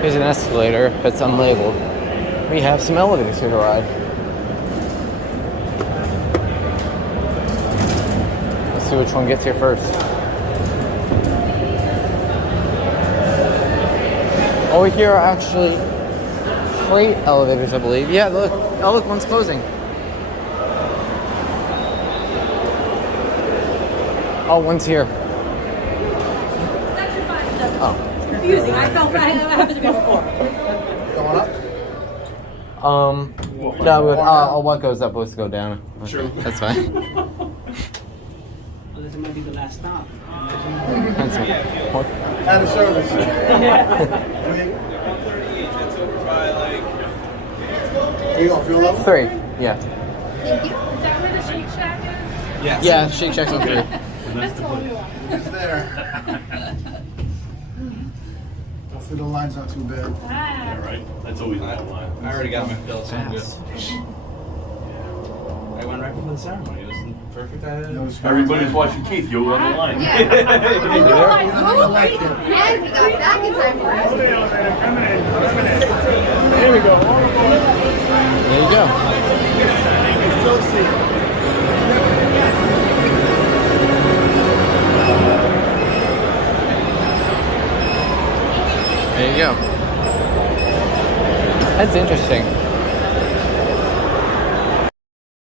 Here's an escalator that's unlabeled. We have some elevators here to ride. Let's see which one gets here first. Oh, here are actually freight elevators, I believe. Yeah, look. Oh, look, one's closing. Oh, one's here. Oh. It's confusing. I felt that happened to me before. Going up? No, what goes up must go down. Okay, sure. That's fine. Well, this might be the last stop. Out of service. Here you go, fuel level? 3, yeah. Thank you. Is that where the Shake Shack is? Yes. Yeah, Shake Shack's on 3. That's all we want. It's there. Hopefully the line's not too bad. Ah. Right? That's always a long line. I already got my fill, so I'm good. Yeah. I went right before the ceremony. It was perfect. Everybody's watching Keith. You're on the line. Yeah. I like it. And we got back in time for it. Here we go. There you go. There you go. That's interesting.